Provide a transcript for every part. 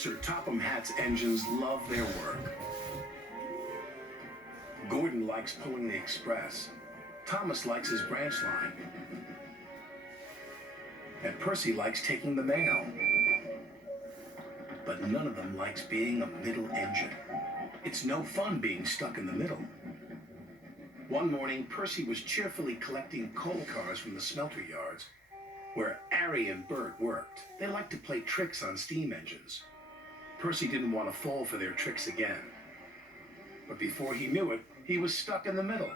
Sir Topham Hatt's engines love their work. Gordon likes pulling the express. Thomas likes his branch line. And Percy likes taking the mail. But none of them likes being a middle engine. It's no fun being stuck in the middle. One morning, Percy was cheerfully collecting coal cars from the smelter yards, where Ari and Bert worked. They liked to play tricks on steam engines. Percy didn't want to fall for their tricks again. But before he knew it, he was stuck in the middle.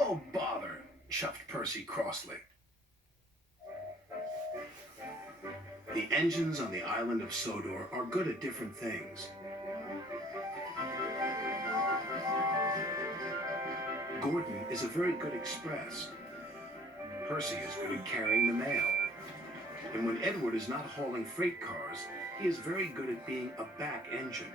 "Oh, bother," chuffed Percy crossly. The engines on the island of Sodor are good at different things. Gordon is a very good express. Percy is good at carrying the mail. And when Edward is not hauling freight cars, he is very good at being a back engine.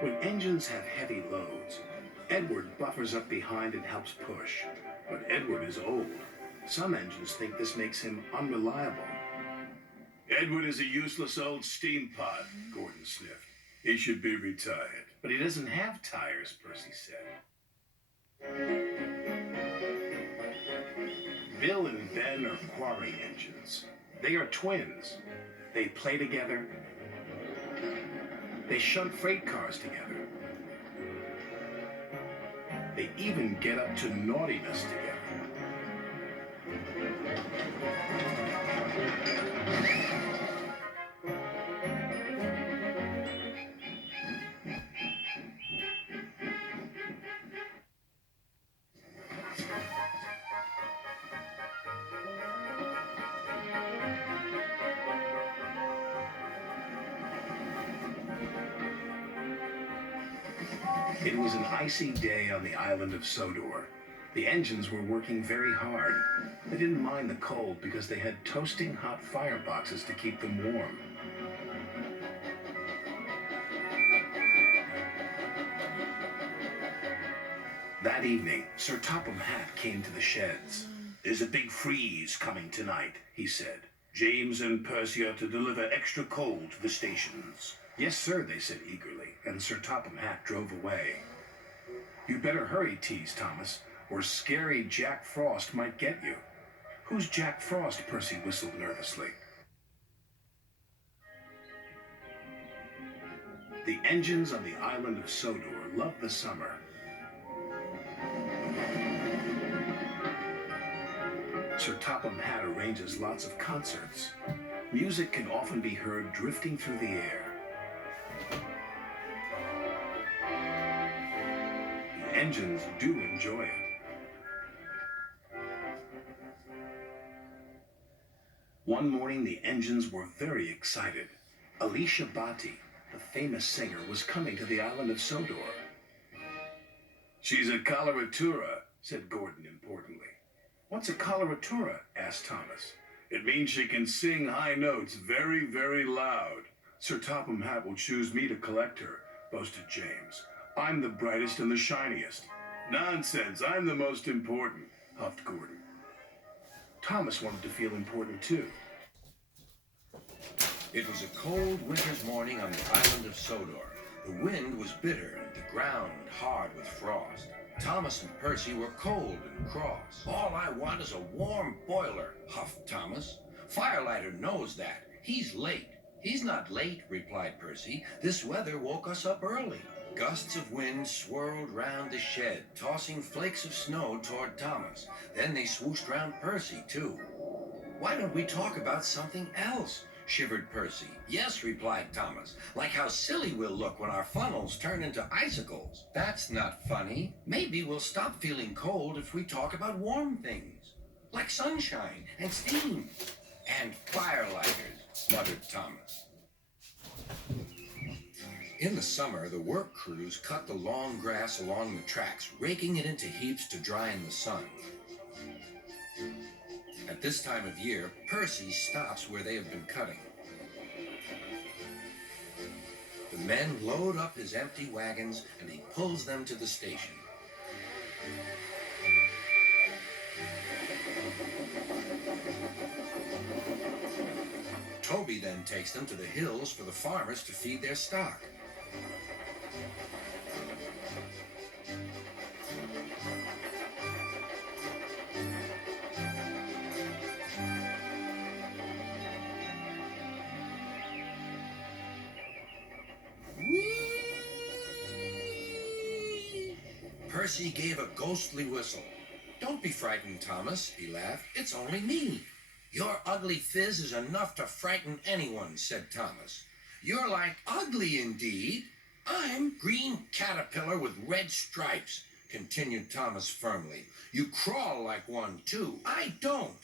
When engines have heavy loads, Edward buffers up behind and helps push. But Edward is old. Some engines think this makes him unreliable. "Edward is a useless old steam pot," Gordon sniffed. "He should be retired." "But he doesn't have tires," Percy said. Bill and Ben are quarry engines. They are twins. They play together. They shunt freight cars together. They even get up to naughtiness together. It was an icy day on the island of Sodor. The engines were working very hard. They didn't mind the cold because they had toasting hot fireboxes to keep them warm. That evening, Sir Topham Hatt came to the sheds. "There's a big freeze coming tonight," he said. "James and Percy are to deliver extra coal to the stations." "Yes, sir," they said eagerly, and Sir Topham Hatt drove away. "You'd better hurry," teased Thomas, "or scary Jack Frost might get you." "Who's Jack Frost?" Percy whistled nervously. The engines on the island of Sodor love the summer. Sir Topham Hatt arranges lots of concerts. Music can often be heard drifting through the air. The engines do enjoy it. One morning, the engines were very excited. Alicia Batti, the famous singer, was coming to the island of Sodor. "She's a coloratura," said Gordon importantly. "What's a coloratura?" asked Thomas. "It means she can sing high notes very, very loud. Sir Topham Hatt will choose me to collect her," boasted James. "I'm the brightest and the shiniest." "Nonsense, I'm the most important," huffed Gordon. Thomas wanted to feel important too. It was a cold winter's morning on the island of Sodor. The wind was bitter and the ground hard with frost. Thomas and Percy were cold and cross. "All I want is a warm boiler," huffed Thomas. "Firelighter knows that. He's late." "He's not late," replied Percy. "This weather woke us up early." Gusts of wind swirled round the shed, tossing flakes of snow toward Thomas. Then they swooshed round Percy, too. "Why don't we talk about something else?" shivered Percy. "Yes," replied Thomas, "like how silly we'll look when our funnels turn into icicles." "That's not funny. Maybe we'll stop feeling cold if we talk about warm things, like sunshine and steam and firelighters," muttered Thomas. In the summer, the work crews cut the long grass along the tracks, raking it into heaps to dry in the sun. At this time of year, Percy stops where they have been cutting. The men load up his empty wagons and he pulls them to the station. Toby then takes them to the hills for the farmers to feed their stock. Percy gave a ghostly whistle. "Don't be frightened, Thomas," he laughed. "It's only me." "Your ugly phiz is enough to frighten anyone," said Thomas. "You're like ugly indeed." "I'm green caterpillar with red stripes," continued Thomas firmly. "You crawl like one, too. I don't."